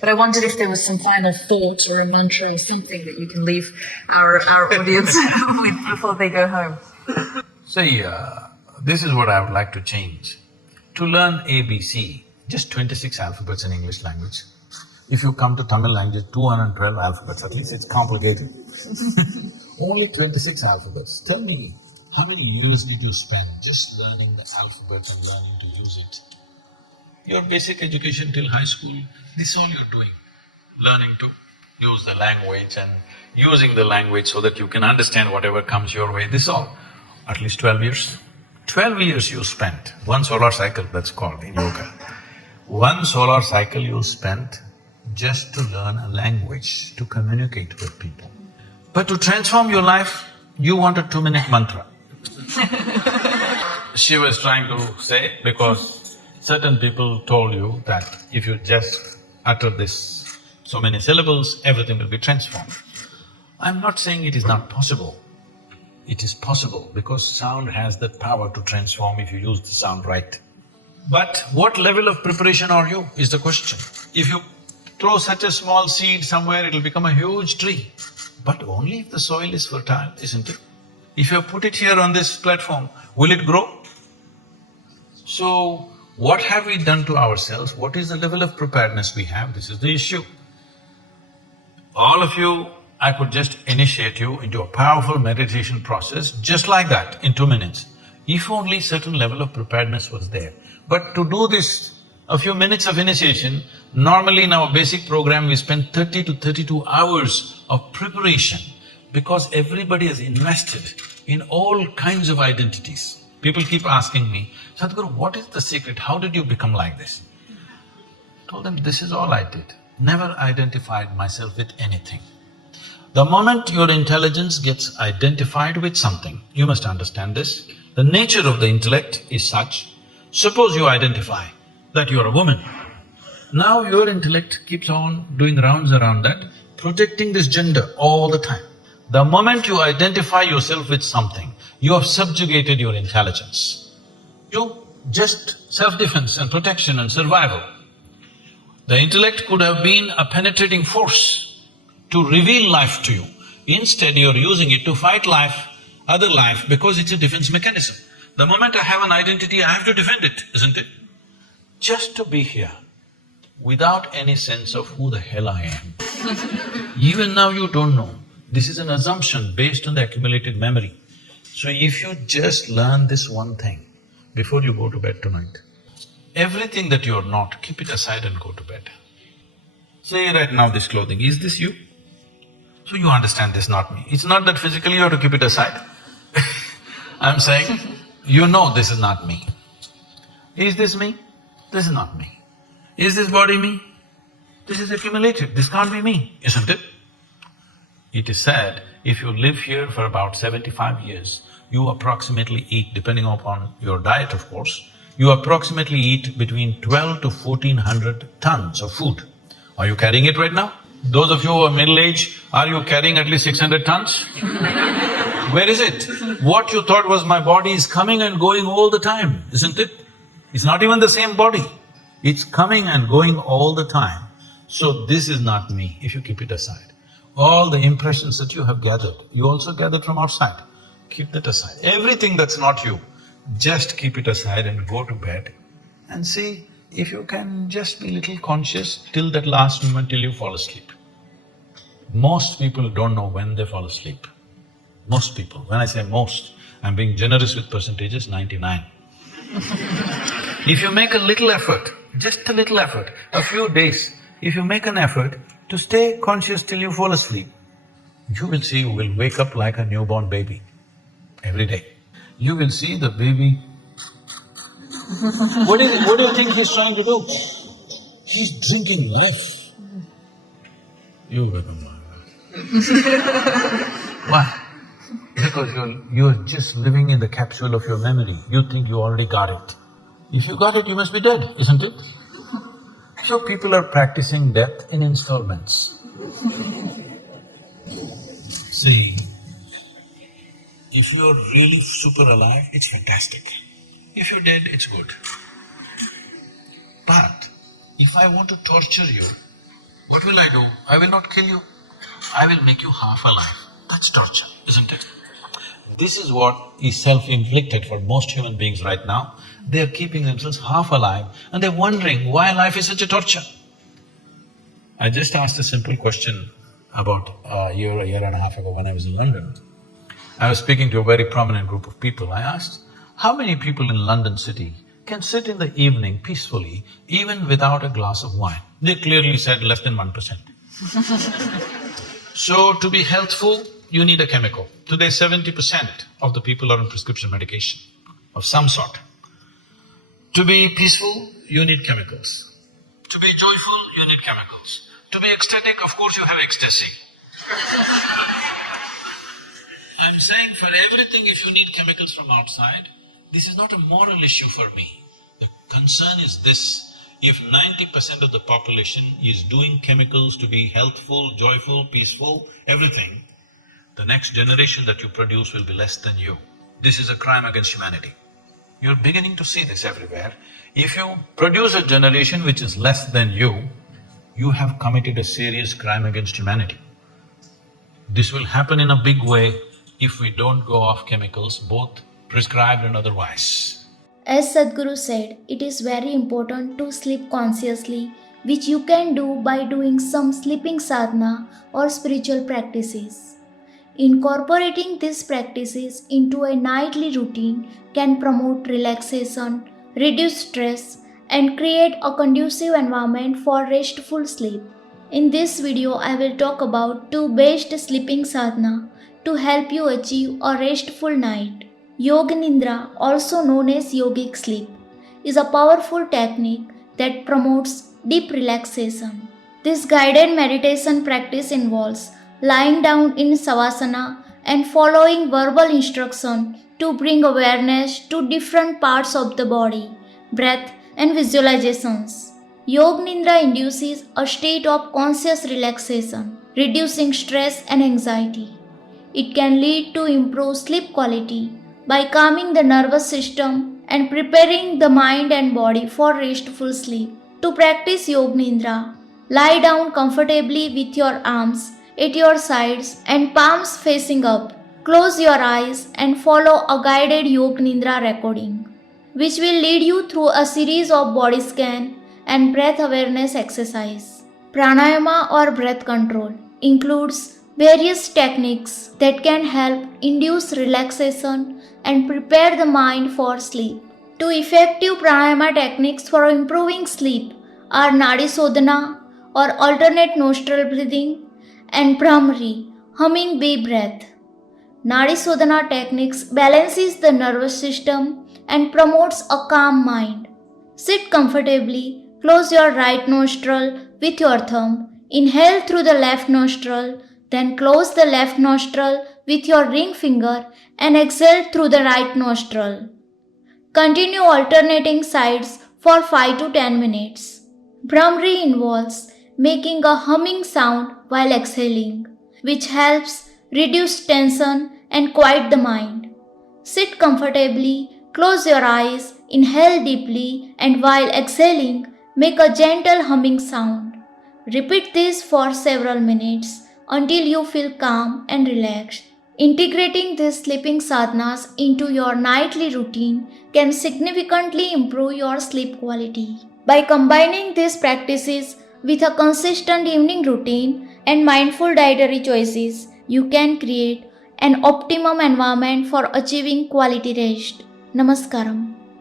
But I wondered if there was some final thought or a mantra or something that you can leave our audience with before they go home. See, this is what I would like to change. To learn ABC, just 26 alphabets in English language. If you come to Tamil language, 212 alphabets, at least it's complicated. Only 26 alphabets. Tell me, how many years did you spend just learning the alphabet and learning to use it? Your basic education till high school, this is all you're doing. Learning to use the language and using the language so that you can understand whatever comes your way, this is all. At least 12 years. 12 years you spent, one solar cycle that's called in yoga. One solar cycle you spent just to learn a language, to communicate with people. But to transform your life, you want a 2-minute mantra. She was trying to say, because certain people told you that if you just utter this so many syllables, everything will be transformed. I'm not saying it is not possible. It is possible because sound has that power to transform if you use the sound right. But what level of preparation are you is the question. If you throw such a small seed somewhere, it'll become a huge tree. But only if the soil is fertile, isn't it? If you put it here on this platform, will it grow? So, what have we done to ourselves? What is the level of preparedness we have? This is the issue. All of you, I could just initiate you into a powerful meditation process just like that in 2 minutes, if only certain level of preparedness was there. But to do this, a few minutes of initiation, normally in our basic program we spend 30 to 32 hours of preparation because everybody has invested in all kinds of identities. People keep asking me, Sadhguru, what is the secret? How did you become like this? I told them, this is all I did. Never identified myself with anything. The moment your intelligence gets identified with something, you must understand this, the nature of the intellect is such, suppose you identify that you are a woman. Now your intellect keeps on doing rounds around that, protecting this gender all the time. The moment you identify yourself with something, you have subjugated your intelligence. You just self-defense and protection and survival. The intellect could have been a penetrating force to reveal life to you. Instead, you're using it to fight life, other life, because it's a defense mechanism. The moment I have an identity, I have to defend it, isn't it? Just to be here, without any sense of who the hell I am. Even now you don't know. This is an assumption based on the accumulated memory. So if you just learn this one thing before you go to bed tonight, everything that you're not, keep it aside and go to bed. Say right now this clothing, is this you? So you understand this, not me. It's not that physically you have to keep it aside. I'm saying, you know this is not me. Is this me? This is not me. Is this body me? This is accumulated, this can't be me, isn't it? It is said, if you live here for about 75 years, you approximately eat, depending upon your diet of course, you approximately eat between 12 to 1400 tons of food. Are you carrying it right now? Those of you who are middle-aged, are you carrying at least 600 tons? Where is it? What you thought was my body is coming and going all the time, isn't it? It's not even the same body. It's coming and going all the time. So this is not me, if you keep it aside. All the impressions that you have gathered, you also gathered from outside. Keep that aside. Everything that's not you, just keep it aside and go to bed and see if you can just be little conscious till that last moment till you fall asleep. Most people don't know when they fall asleep. Most people, when I say most, I'm being generous with percentages, 99. If you make a little effort, just a little effort, a few days, if you make an effort to stay conscious till you fall asleep, you will see you will wake up like a newborn baby every day. You will see the baby. What do you think he's trying to do? He's drinking life. You become like that. Why? Because you're just living in the capsule of your memory. You think you already got it. If you got it, you must be dead, isn't it? So people are practicing death in installments. See, if you're really super alive, it's fantastic. If you're dead, it's good. But if I want to torture you, What will I do? I will not kill you. I will make you half alive. That's torture, isn't it? This is what is self-inflicted for most human beings right now. They are keeping themselves half alive and they're wondering why life is such a torture. I just asked a simple question about a year and a half ago when I was in London. I was speaking to a very prominent group of people. I asked, how many people in London city can sit in the evening peacefully even without a glass of wine? They clearly said less than 1%. So to be healthful, you need a chemical. Today 70% of the people are on prescription medication of some sort. To be peaceful, you need chemicals. To be joyful, you need chemicals. To be ecstatic, of course you have ecstasy. I'm saying for everything if you need chemicals from outside, this is not a moral issue for me. The concern is this, if 90% of the population is doing chemicals to be healthful, joyful, peaceful, everything, the next generation that you produce will be less than you. This is a crime against humanity. You're beginning to see this everywhere. If you produce a generation which is less than you have committed a serious crime against humanity. This will happen in a big way if we don't go off chemicals, both prescribed and otherwise. As Sadhguru said, it is very important to sleep consciously, which you can do by doing some sleeping sadhana or spiritual practices. Incorporating these practices into a nightly routine can promote relaxation, reduce stress, and create a conducive environment for restful sleep. In this video, I will talk about 2 best sleeping sadhana to help you achieve a restful night. Yoga Nidra, also known as yogic sleep, is a powerful technique that promotes deep relaxation. This guided meditation practice involves lying down in savasana and following verbal instruction to bring awareness to different parts of the body, breath and visualizations. Yoga Nidra induces a state of conscious relaxation, reducing stress and anxiety. It can lead to improved sleep quality by calming the nervous system and preparing the mind and body for restful sleep. To practice Yoga Nidra, lie down comfortably with your arms at your sides and palms facing up. Close your eyes and follow a guided Yoga Nidra recording, which will lead you through a series of body scan and breath awareness exercise. Pranayama or breath control includes various techniques that can help induce relaxation and prepare the mind for sleep. 2 effective pranayama techniques for improving sleep are nadi sadhana or alternate nostril breathing and Brahmari, humming bee breath. Nadi sadhana techniques balances the nervous system and promotes a calm mind. Sit comfortably, close your right nostril with your thumb, inhale through the left nostril, then close the left nostril with your ring finger and exhale through the right nostril. Continue alternating sides for 5 to 10 minutes. Brahmari involves making a humming sound while exhaling, which helps reduce tension and quiet the mind. Sit comfortably, close your eyes, inhale deeply, and while exhaling, make a gentle humming sound. Repeat this for several minutes until you feel calm and relaxed. Integrating these sleeping sadhanas into your nightly routine can significantly improve your sleep quality. By combining these practices with a consistent evening routine and mindful dietary choices, you can create an optimum environment for achieving quality rest. Namaskaram.